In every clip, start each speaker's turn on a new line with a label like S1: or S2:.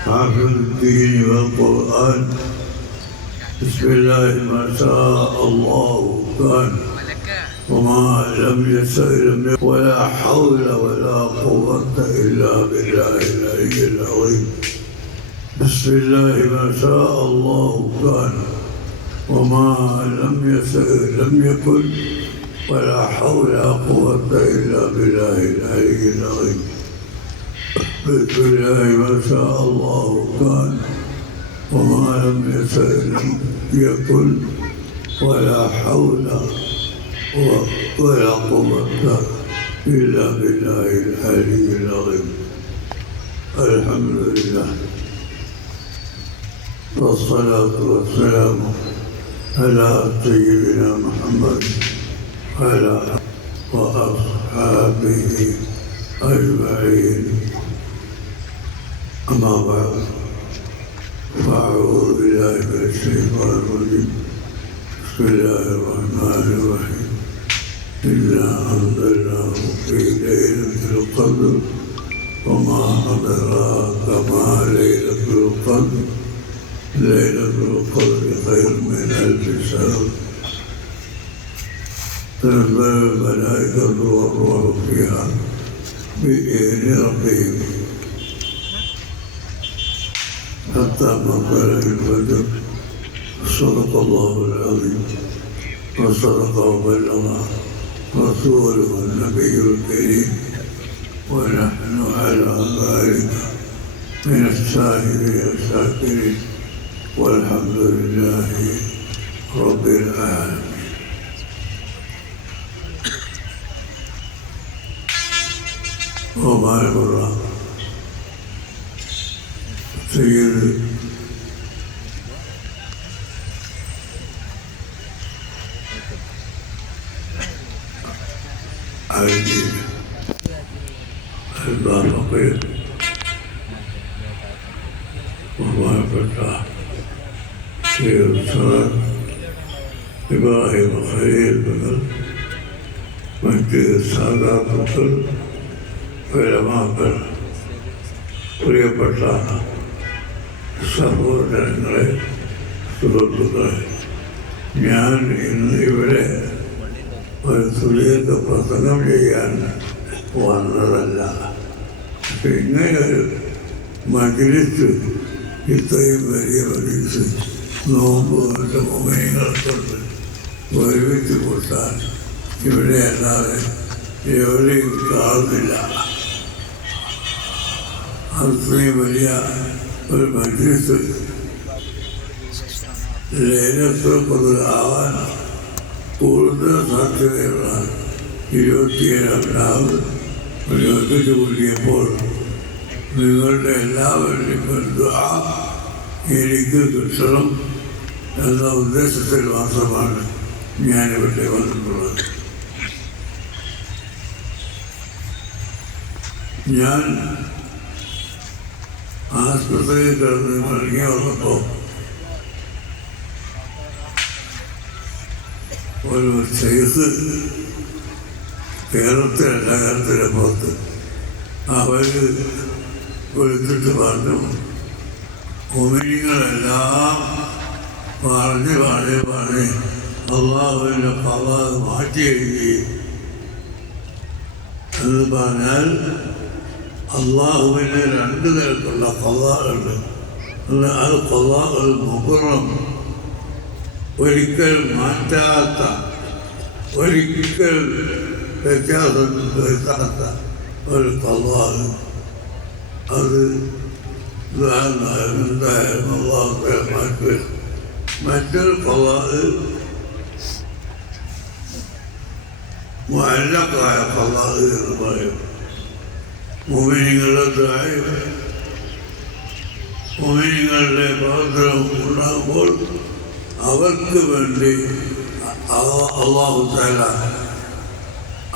S1: حافظ الدين والقرآن بسم الله ما شاء الله كان. وما لم يشأ لم ولا حول ولا قوة إلا بالله العلي العظيم. بسم الله ما شاء الله كان. وما لم يشأ لم يكن ولا حول ولا قوة إلا بالله العلي العظيم. بسم الله ما شاء الله كان وما لم لم يكن ولا حول ولا قوة إلا بالله العلي العظيم. الحمد لله. والصلاة والسلام على سيدنا محمد وعلى وأصحابه أجمعين. أما بعد فأعوذ بالله من الشيطان الرجيم. بسم الله الرحمن الرحيم. إنا أنزلناه في ليلة القدر وما أدراك ما ليلة القدر. ليلة القدر خير من ألف شهر تنزل الملائكة والروح فيها بإذن ربهم. حتى ما الفجر صدق الله العظيم. وصدق وبلغ رسوله النبي الكريم. ونحن على ذلك من الساهرين الساكرين والحمد لله رب العالمين. وما يغرق செய்கிறது இப்ராஹிம் ஹரீர் முதல் மற்ற சாதா முதல் பிரமாக்கள் புரியப்பட்டான സഹോദരങ്ങളെ സുഹൃത്തുക്കളെ ഞാൻ ഇന്ന് ഇവിടെ ഒരു തുലിയൊക്കെ പ്രസംഗം ചെയ്യാൻ വന്നതല്ല. പക്ഷെ ഇങ്ങനെയൊരു മജിലിസ് ഇത്രയും വലിയ മജിലിസ് നോമ്പുകളുടെ മുഖങ്ങളെക്കൊണ്ട് ഒരുമിച്ച് കൂട്ടാൻ ഇവിടെ അല്ലാതെ എവിടെയും കാണുന്നില്ല അത്രയും വലിയ ഒരു മജ്ലിസ് ലേലത്വപ്പതാവാൻ കൂടുതൽ സാധ്യതയുള്ള ഇരുപത്തിയേഴാം രാവ് ഒരുമിച്ച് കൂടിയപ്പോൾ നിങ്ങളുടെ എല്ലാവരുടെയും ദുആ എനിക്ക് കിട്ടണം എന്ന ഉദ്ദേശത്തിൽ മാത്രമാണ് ഞാനിവിടെ വന്നിട്ടുള്ളത്. ഞാൻ ആസ്പത്രിയിൽ കിടന്ന് മടങ്ങി വന്നപ്പോൾ ഒരു ചെയ്ത് കേരളത്തിലെ പുറത്ത്. അവർ വിളിച്ചിട്ട് പറഞ്ഞു ഉമിനികളെല്ലാം പറഞ്ഞ് പറഞ്ഞ് പറഞ്ഞ് അള്ളാഹുവിന്റെ പവാ മാറ്റി എഴുതി എന്ന് പറഞ്ഞാൽ അള്ളാഹുവിന് രണ്ട് തരത്തിലുള്ള കൊള്ളാറുണ്ട് അത് കൊള്ളാകൾ മുകുറം ഒരിക്കൽ മാറ്റാത്ത ഒരിക്കൽ വ്യത്യാസം വരുത്താത്ത ഒരു കൊള്ളാറ് അത് എന്തായാലും അള്ളാഹുത്തെ മാറ്റി മറ്റൊരു കൊള്ളാറ് മുഅല്ലഖായ ഖലാഖ് എന്ന് പറയും ദുആയും മുഅ്മിനീങ്ങളുടെ പ്രവർത്തനം ഉണ്ടാകുമ്പോൾ അവർക്ക് വേണ്ടി അള്ളാഹു തആല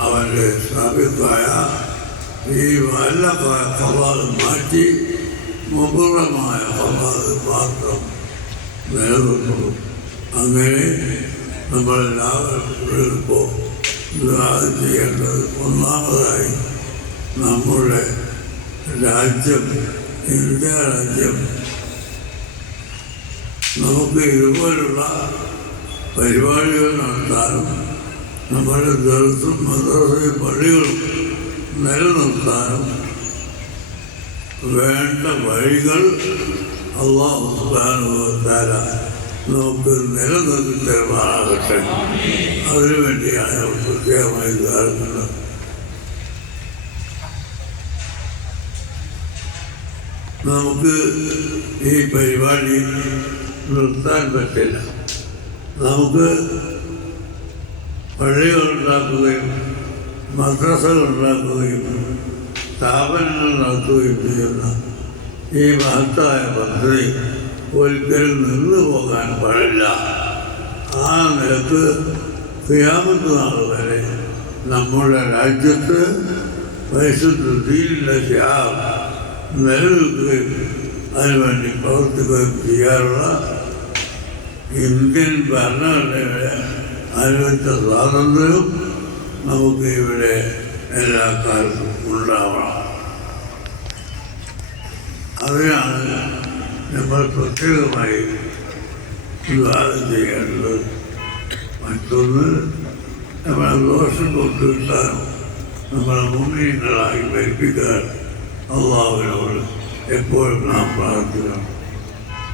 S1: അവന്റെ സ്ഥാപിതായ ഈ നല്ല ഖലാഖ് മാറ്റി മുമ്പുറമായ ഖലാഖ് മാത്രം നിലനിർത്തുന്നു. അങ്ങനെ നമ്മളെല്ലാവരും ഇപ്പോൾ ചെയ്യേണ്ടത് ഒന്നാമതായി നമ്മുടെ രാജ്യം ഇന്ത്യ രാജ്യം നമുക്ക് ഇതുപോലുള്ള പരിപാടികൾ നടത്താനും നമ്മുടെ ദിവസം മദ്രസയും പള്ളികളും നിലനിർത്താനും വേണ്ട വഴികൾ അള്ളാഹു സുബാനുഭവത്താല നമുക്ക് നിലനിർത്തി തരുമാറാകട്ടെ അതിനുവേണ്ടിയാണ് ഞാൻ പ്രത്യേകമായി ധാരണുന്നത് നമുക്ക് ഈ പരിപാടി നിർത്താൻ പറ്റില്ല. നമുക്ക് പള്ളികൾ ഉണ്ടാക്കുകയും മദ്രസകൾ ഉണ്ടാക്കുകയും സ്ഥാപനങ്ങൾ നടത്തുകയും ചെയ്യുന്ന ഈ മഹത്തായ പദ്ധതി ഒരിക്കലും നിന്നു പോകാൻ പാടില്ല. ആ നിലയ്ക്ക് ക്രിയാമത്ത് നാൾ വരെ നമ്മുടെ രാജ്യത്ത് പരിശുദ്ധ തീരില്ല നിലനിൽക്കുകയും അതിനുവേണ്ടി പ്രവർത്തിക്കുകയും ചെയ്യാറുള്ള ഇന്ത്യൻ ഭരണഘടനയുടെ അനുവദിച്ച സ്വാതന്ത്ര്യവും നമുക്ക് ഇവിടെ എല്ലാ കാലത്തും ഉണ്ടാവണം. അതിനാണ് നമ്മൾ പ്രത്യേകമായി വിവാദം ചെയ്യേണ്ടത് മറ്റൊന്ന് നമ്മളെ ദോഷം കൊണ്ടുവിട്ടാൽ നമ്മളെ മുന്നീങ്ങളായി ഭരിപ്പിക്കാൻ അള്ളാഹുവിനോട് എപ്പോഴും നാം പ്രാർത്ഥിക്കണം.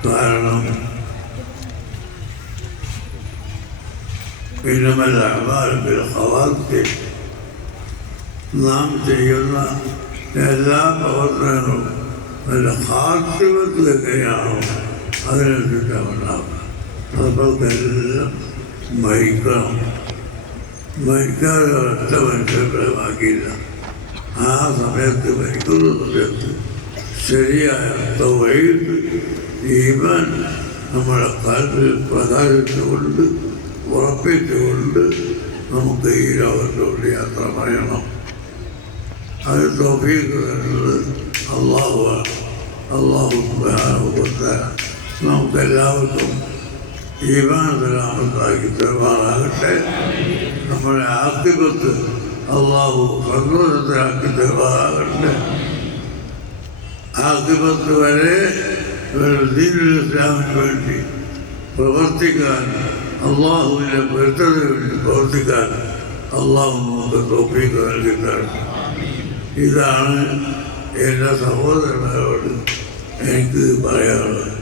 S1: കാരണം പിന്നമല്ല അമാരത്തിൽ ഹവാത്തിൽ നാം ചെയ്യുന്ന എല്ലാ പ്രവർത്തനങ്ങളും നല്ല ഹാസ്യമത്തിൽ എങ്ങനെയാണോ അതിനനുസരിച്ചാണ് ഉണ്ടാവുക നമ്മൾക്കെല്ലാം മരിക്കണം. മരിക്കാതെ ഒറ്റ മനുഷ്യരെ ബാക്കിയില്ല. ആ സമയത്ത് മരിക്കുന്ന സമയത്ത് ശരിയായ വൈകിട്ട് ഈമാൻ നമ്മുടെ കാലത്തിൽ പ്രകാശിച്ചുകൊണ്ട് ഉറപ്പിച്ചുകൊണ്ട് നമുക്ക് ഈ ലോകത്തോട് യാത്ര പറയണം. അത് തോഫീക്ക് തരുന്നത് അള്ളാഹുവാണ്. അള്ളാഹു സുബ്ഹാനഹു നമുക്കെല്ലാവർക്കും ഈമാൻ സലാമത്താക്കി തരുമാറാകട്ടെ നമ്മുടെ ആദ്യമത്ത് അള്ളാഹു സന്തോഷത്തിലാക്കി തരുമാറാകട്ടെ ആദ്യമത്ത് വരെ ദീനുൽ ഇസ്ലാമിന് വേണ്ടി പ്രവർത്തിക്കാൻ അള്ളാഹുവിനെ പൊരുത്തതിന് വേണ്ടി പ്രവർത്തിക്കാൻ അള്ളാഹു നമുക്ക് തോപ്പിക്ക് നൽകുന്നതാണ് ഇതാണ് എന്റെ സഹോദരന്മാരോട് എനിക്ക് പറയാനുള്ളത്.